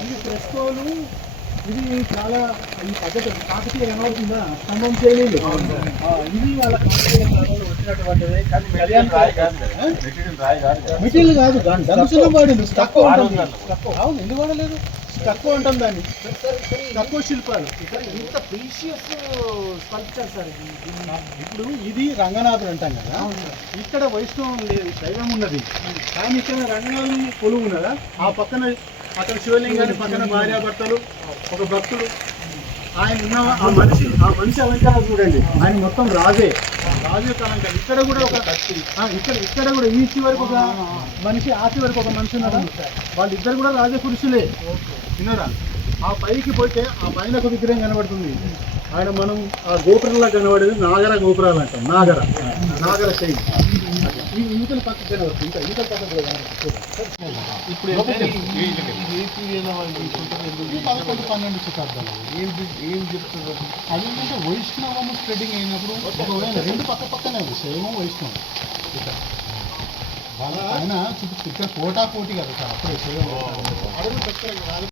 ఇది ఫ్రెస్కోలు ఇది చాలా ఈ పద్ధతి కాకతీయ కనబడుతుందా స్తంభం ఆ, ఇది వాళ్ళ కాకతీయ వచ్చినటువంటిది కానీ? మెటీరియల్ కాదు దాని దంశనం వాడింది తక్కువ. అవును ఎందుకు వాడలేదు? తక్కువ ఉంటుంది దాన్ని. తక్కువ శిల్పాలు. ఇంత ప్రీషియస్ స్కల్ప్చర్ సార్ ఇప్పుడు ఇది రంగనాథుడు అంటాం కదా. ఇక్కడ వైష్ణవం లేదు దైవం ఉన్నది. కానీ ఇక్కడ రంగనాథుని కొలువు ఉన్నదా? ఆ పక్కన అక్కడ శివలింగాన్ని పక్కన భార్యాభర్తలు ఒక భక్తుడు. ఆయన ఉన్న ఆ మనిషి ఆ మనిషి అలంకారం చూడండి. ఆయన మొత్తం రాజే. రాజు యొక్క అలంకారం ఇక్కడ కూడా ఒక ఇక్కడ ఇక్కడ కూడా ఈ చివరికి ఒక మనిషి ఆ చివరికి ఒక మనిషి ఉన్నారా వాళ్ళిద్దరు కూడా రాజపురుషులే విన్నారా? ఆ పైకి పోతే ఆ పైన ఒక విగ్రహం కనబడుతుంది. ఆయన మనం ఆ గోపురంలో కనబడేది నాగర గోపురాలు అంటాం నాగర. శైలి. ఈతల పక్కన ఇంకా ఈతల. ఇప్పుడు పదకొండు పన్నెండు శతాబ్దాలు. ఏం ఏం చెప్తారు? అది ఏంటంటే వైష్ణవము స్ప్రెడింగ్ అయినప్పుడు ఒకవేళ రెండు పక్క పక్కనే ఉంది. శైవం వైష్ణవం. ఇక్కడ వాళ్ళ ఆయన ఇక్కడ పోటా పోటీ కదా సార్. అప్పుడే శైవం